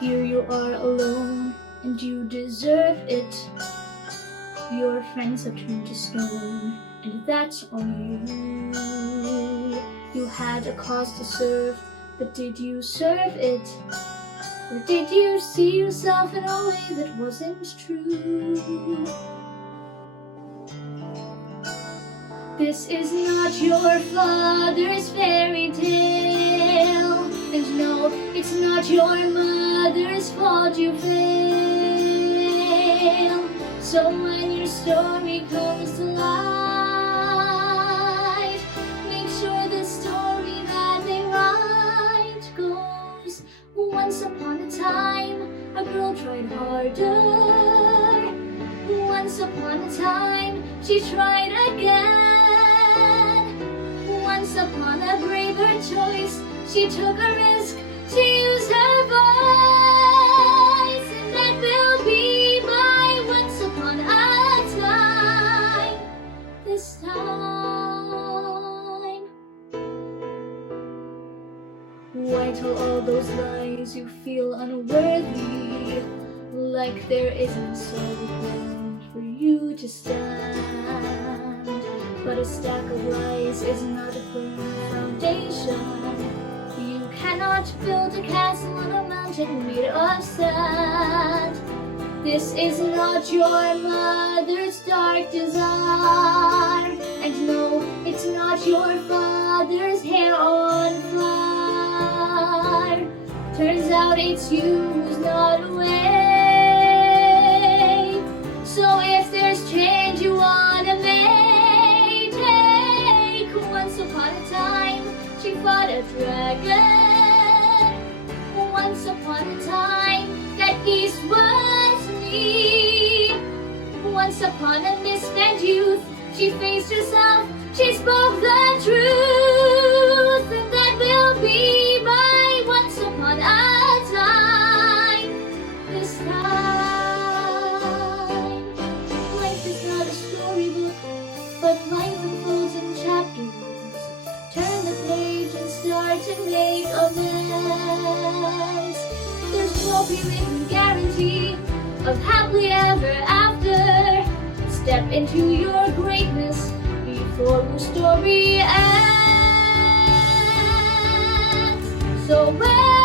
Here you are alone, and you deserve it. Your friends have turned to stone, and that's on you. You had a cause to serve, but did you serve it? Or did you see yourself in a way that wasn't true? This is not your father's fairy tale, and no, it's not your mother's fault you fail. So when your story comes to light, make sure the story that they write goes: once upon a time, a girl tried harder. Once upon a time, she tried again. Once upon a braver choice, she took a risk, she used her voice, and that will be my once upon a time, this time. Why tell all those lies you feel unworthy, like there isn't solid ground for you to stand? But a stack of lies is not a firm foundation. You cannot build a castle on a mountain made of sand. This is not your mother's dark desire, and no, it's not your father's hair on fire. Turns out it's you who's not awake. So if there's change you wanna make, once upon a time, she fought a dragon. Once upon a time, that geese was me. Once upon a misspent youth, she faced herself, she spoke the truth, and that will be my once upon a time, this time. Life is not a storybook, but life unfolds in chapters. Turn the page and start to make amends. There's no pre-written guarantee of happily ever after. Step into your greatness before your story ends. So when